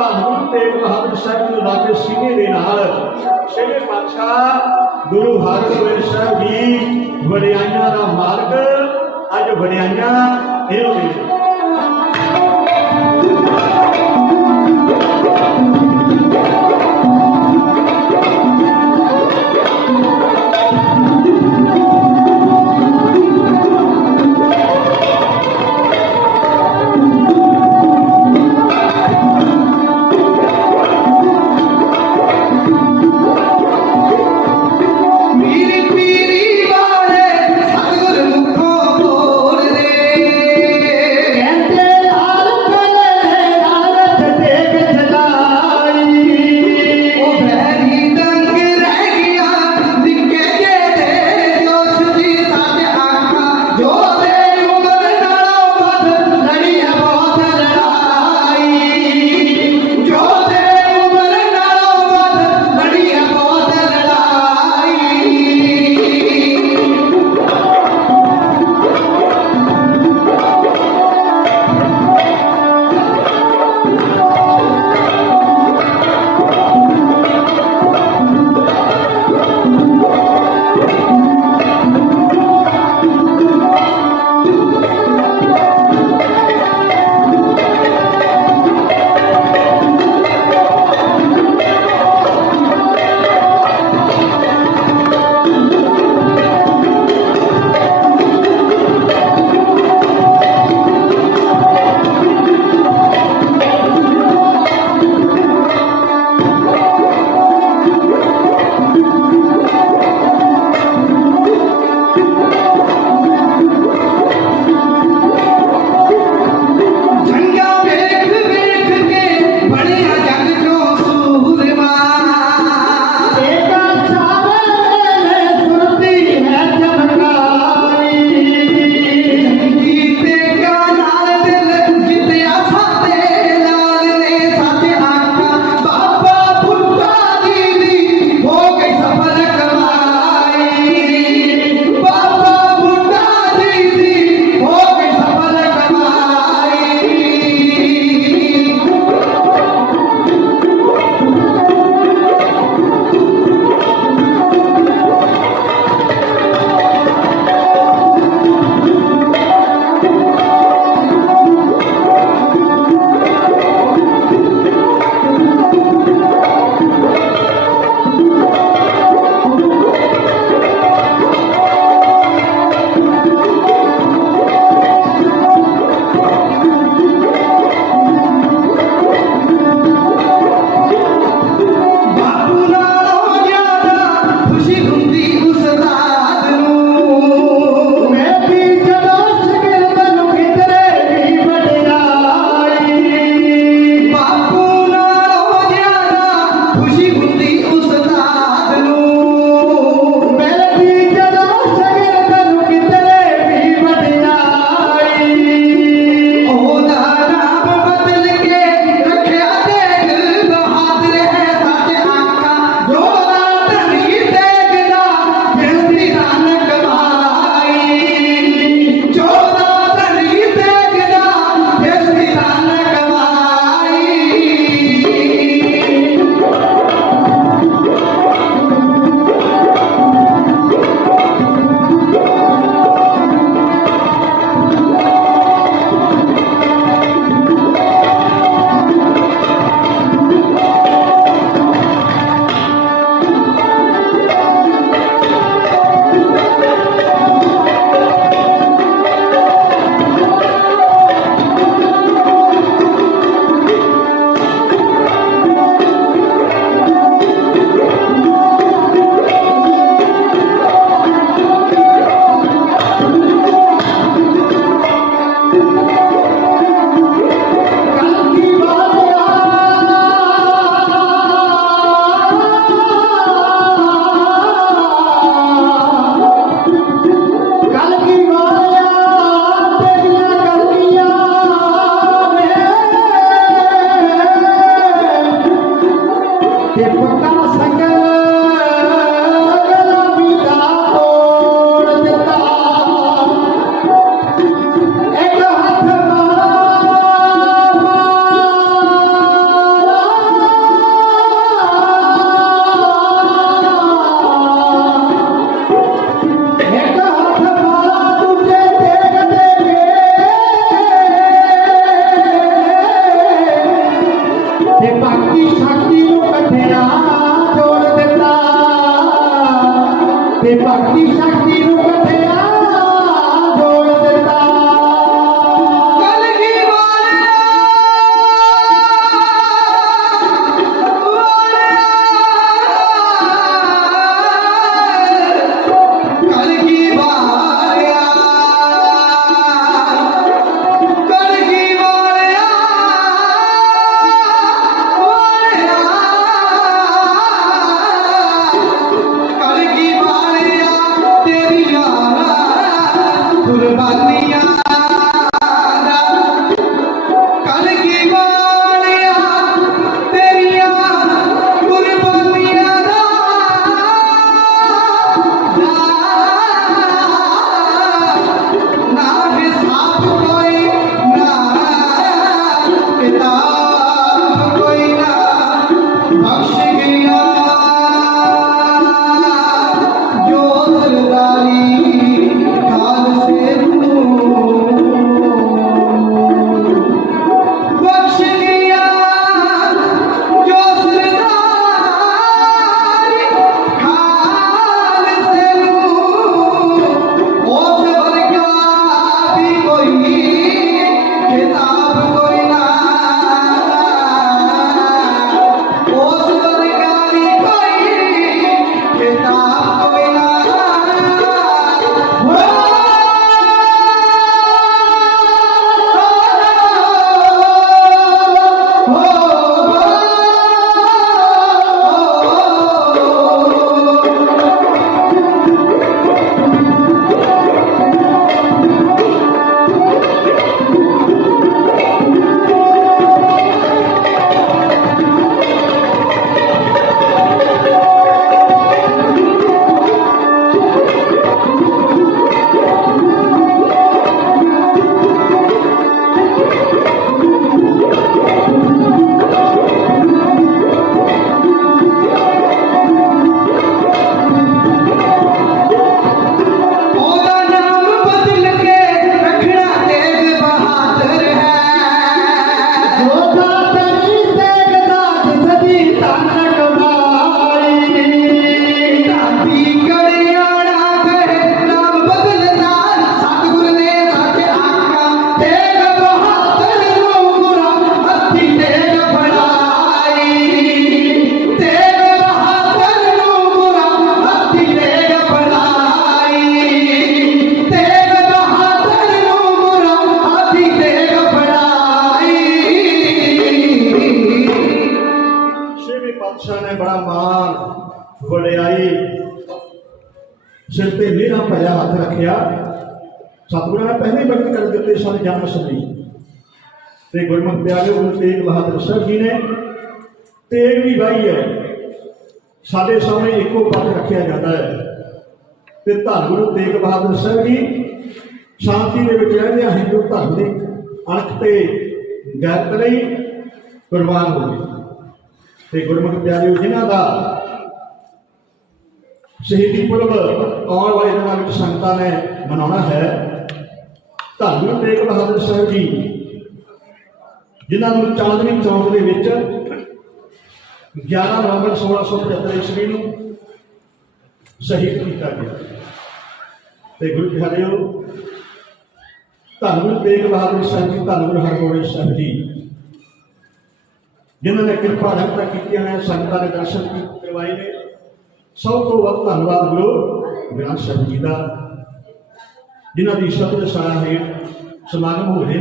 ਧੰਨ ਗੁਰੂ ਤੇਗ ਬਹਾਦਰ ਸਾਹਿਬ ਨੂੰ ਲਾਗੇ ਸੀਨੇ ਦੇ ਨਾਲ ਛੇਵੇਂ ਪਾਤਸ਼ਾਹ ਗੁਰੂ ਹਰਗੋਬਿੰਦ ਸਾਹਿਬ ਜੀ ਵਡਿਆਈਆਂ ਦਾ ਮਾਰਗ, ਅੱਜ ਵਡਿਆਈਆਂ ਇਹਨੂੰ ਦੇ ਤੇ ਭਗਤੀ কুরবানিয়া ਛੇਵੇਂ ਨੇ ਬੜਾ ਮਾਣ ਵਡਿਆਈ ਸਿਰ ਤੇ ਮੇਰਾ ਭਰਿਆ ਹੱਥ ਰੱਖਿਆ। ਸਤਿਗੁਰਾਂ ਨੇ ਪਹਿਲੇ ਵਕਤ ਕਰ ਦਿੱਤੇ ਸਨ ਜਨਮ ਸਦੀ ਤੇ ਗੁਰਮੁਖ ਪਿਆਰੇ ਗੁਰੂ ਤੇਗ ਬਹਾਦਰ ਸਾਹਿਬ ਜੀ ਨੇ ਤੇਗ ਵੀ ਵਾਈ ਹੈ। ਸਾਡੇ ਸਾਹਮਣੇ ਇੱਕੋ ਪੱਖ ਰੱਖਿਆ ਜਾਂਦਾ ਹੈ ਤੇ ਧੰਨ ਗੁਰੂ ਤੇਗ ਬਹਾਦਰ ਸਾਹਿਬ ਜੀ, ਸ਼ਾਂਤੀ ਦੇ ਵਿੱਚ ਰਹਿੰਦੇ ਹਿੰਦੂ ਧਰਮ ਦੀ ਅਣਖ ਤੇ ਗੈਰਤ ਲਈ ਕੁਰਬਾਨ ਹੋ ਗਏ। ਤੇ ਗੁਰਮੁਖ ਪਿਆਰਿਓ ਜਿਨ੍ਹਾਂ ਦਾ ਸ਼ਹੀਦੀ ਪੁਰਬ ਆਉਣ ਵਾਲੇ ਦਿਨਾਂ ਵਿੱਚ ਸੰਗਤਾਂ ਨੇ ਮਨਾਉਣਾ ਹੈ, ਧੰਨ ਗੁਰੂ ਤੇਗ ਬਹਾਦਰ ਸਾਹਿਬ ਜੀ, ਜਿਨ੍ਹਾਂ ਨੂੰ ਚਾਂਦਨੀ ਚੌਕ ਦੇ ਵਿੱਚ 11 ਨਵੰਬਰ 1675 ਈਸਵੀ ਨੂੰ ਸ਼ਹੀਦ ਕੀਤਾ ਗਿਆ। ਤੇ ਗੁਰੂ ਪਿਆਰਿਓ ਧੰਨ ਗੁਰੂ ਤੇਗ ਬਹਾਦਰ ਸਾਹਿਬ ਜੀ, ਧੰਨ ਗੁਰੂ ਹਰਗੋਬਿੰਦ ਸਾਹਿਬ ਜੀ ਜਿਨ੍ਹਾਂ ਨੇ ਕਿਰਪਾ ਰਹਿਮਤਾਂ ਕੀਤੀਆਂ ਨੇ ਸੰਗਤਾਂ ਦੇ ਦਰਸ਼ਨ ਕਰਵਾਏ ਨੇ। ਸਭ ਤੋਂ ਵੱਧ ਧੰਨਵਾਦ ਗੁਰੂ ਗ੍ਰੰਥ ਸਾਹਿਬ ਜੀ ਦਾ, ਜਿਨ੍ਹਾਂ ਦੀ ਸ਼ਬਦ ਸਾਇਆ ਹੇਠ ਸਮਾਗਮ ਹੋ ਰਹੇ ਨੇ।